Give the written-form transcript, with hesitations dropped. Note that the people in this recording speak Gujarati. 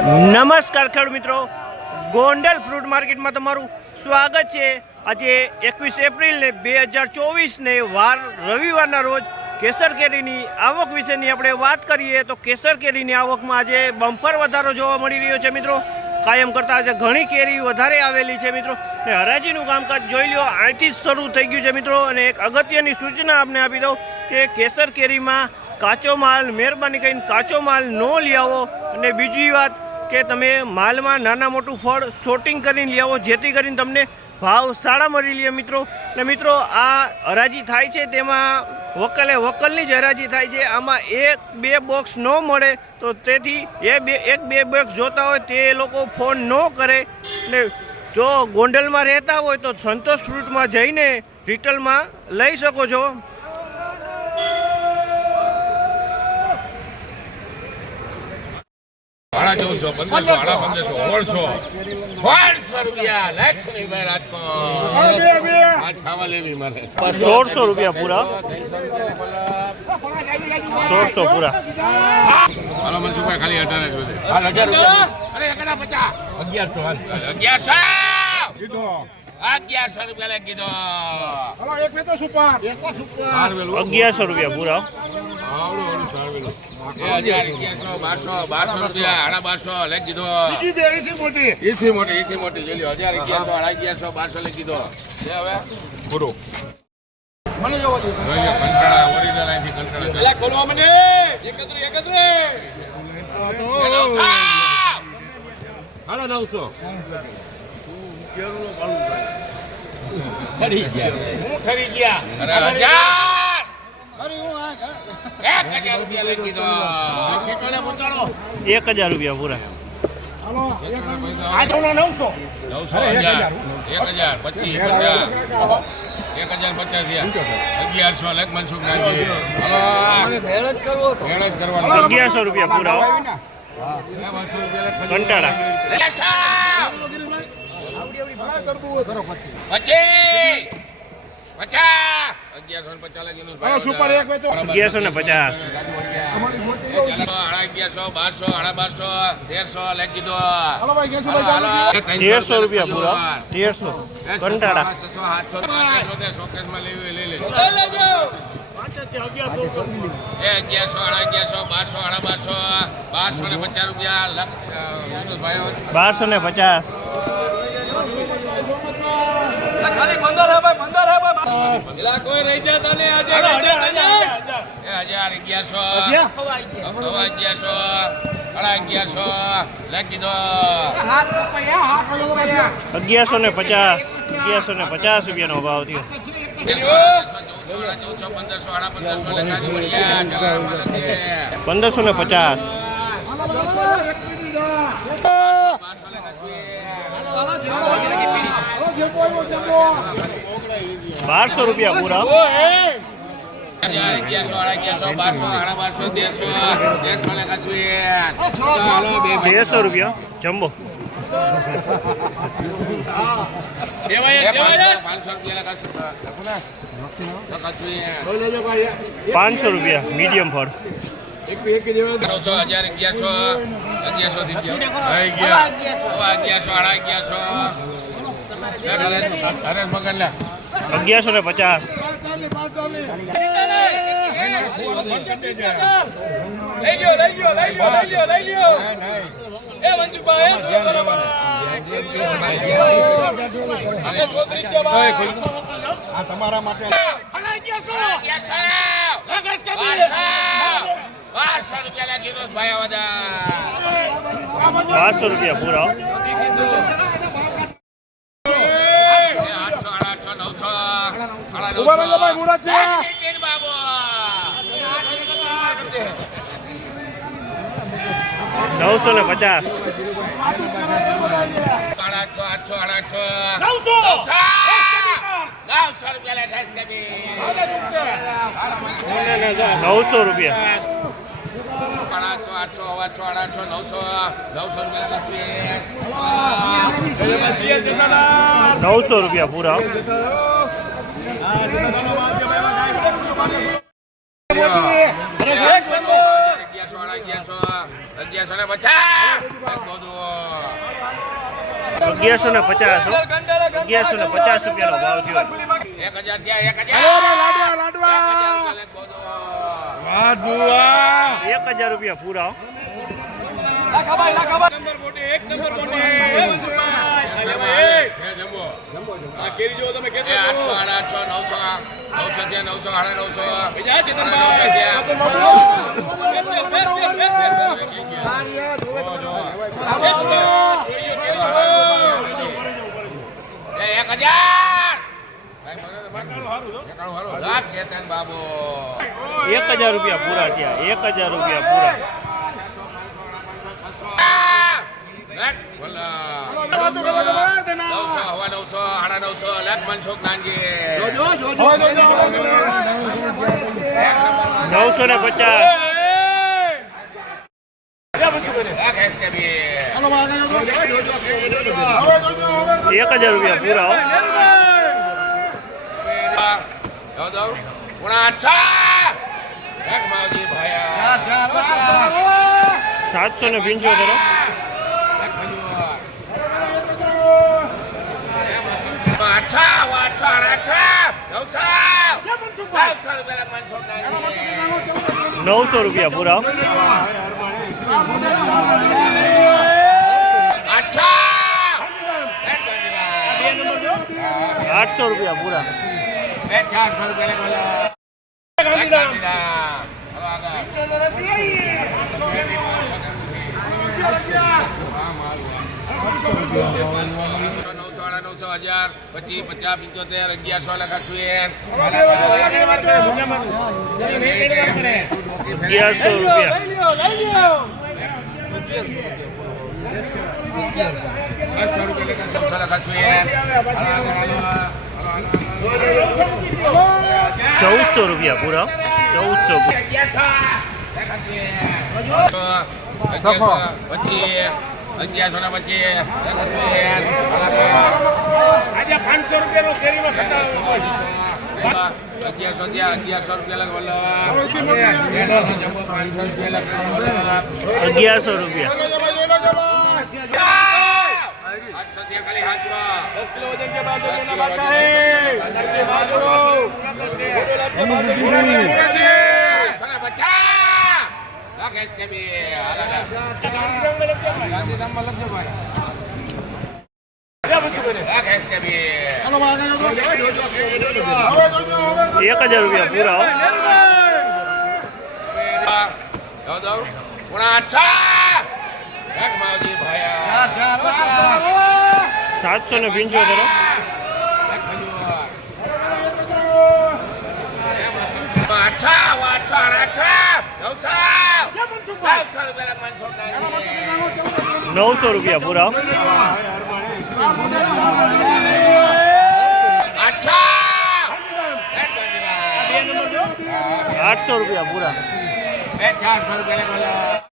નમસ્કાર ખેડૂત મિત્રો, ગોંડલ ફ્રૂટ માર્કેટમાં તમારું સ્વાગત છે। આજે 21 એપ્રિલ ને 2024 ને વાર રવિવારના રોજ કેસર કેરીની આવક વિશેની આપણે વાત કરીએ તો કેસર કેરીની આવકમાં આજે બમ્પર વધારો જોવા મળી રહ્યો છે મિત્રો। કાયમ કરતાં આજે ઘણી કેરી વધારે આવેલી છે મિત્રો ને હરાજીનું કામકાજ જોઈ લો અહીંથી જ શરૂ થઈ ગયું છે મિત્રો। અને એક અગત્યની સૂચના આપને આપી દઉં કે કેસર કેરીમાં કાચો માલ મહેરબાની કરીને કાચો માલ ન લઈ આવો। અને બીજી વાત કે તમે માલમાં નાના મોટું ફળ શોર્ટિંગ કરીને લઈ આવો જેથી કરીને તમને ભાવ સારા મળી લે મિત્રો। ને મિત્રો આ હરાજી થાય છે તેમાં વકલની જ હરાજી થાય છે। આમાં 1-2 બોક્સ ન મળે તો તેથી એક બે બોક્સ જોતા હોય તે લોકો ફોન ન કરે ને જો ગોંડલમાં રહેતા હોય તો સંતોષ ફ્રૂટમાં જઈને રિટેલમાં લઈ શકો છો। ₹1,600 પૂરા, 1,600 પૂરા। હાલો મનસુખભાઈ ખાલી 18 જ વધે। અરે 1150 લઈ કીધો। હાલો એક મે તો સુપર ₹1,100 પૂરા। 1200 લઈ કીધો। એથી મોટી જોઈ લો 1100 1200 લઈ કીધો છે હવે પૂરો। મને જો કંટાળા ઓરિજિનલ આથી કંટાળા એલા ખોલવા મને 11 આ તો હાલો 900 ખરી ગયા અરે હજાર અરે હું આ 1000 રૂપિયા લઈ કીધો। ખેટોને પહોંચાડો 1,000 પૂરા। હાલો આ તો 900 1000 25 1050 થયા 1100 લેખ મનસુખ નાખી। હાલો મને મહેનત કરવાનો ₹1,100 પૂરા। કંટાળા 1150 ₹1,300 પૂરા। 1,300 કંટાળા 1250 રૂપિયા 1250 કોઈ રહી જતા ને આજે 1100 લખી દો। 1,150 રૂપિયાનો ભાવ થયો। 1,550 ₹1,200 પૂરા। 1,300 રૂપિયા જમ્બો। 500 રૂપિયા મીડિયમ ફળ। 1150 તમારા માટે 500 રૂપિયા પૂરા। 950 900 રૂપિયા। 900 રૂપિયા પૂરા। 1100 1150. ₹1150 રૂપિયાનો ભાવ થયો. 1000 થયા, ₹1000 રૂપિયા પૂરા. બાબુ 1000 રૂપિયા પૂરા થયા. 1000 રૂપિયા પૂરા. 1000 રૂપિયા પૂરા. 775. ₹900 રૂપિયા પૂરા. 800 રૂપિયા પૂરા. 1000, 25, 50, 75, 1100 લખા છું એમ. 1100 રૂપિયા. 1400 રૂપિયા પૂરા. 1100 રૂપિયા. 1000 રૂપિયા પૂરા. 775. 900 રૂપિયા પૂરા. 800 રૂપિયા પૂરા. 400 રૂપિયા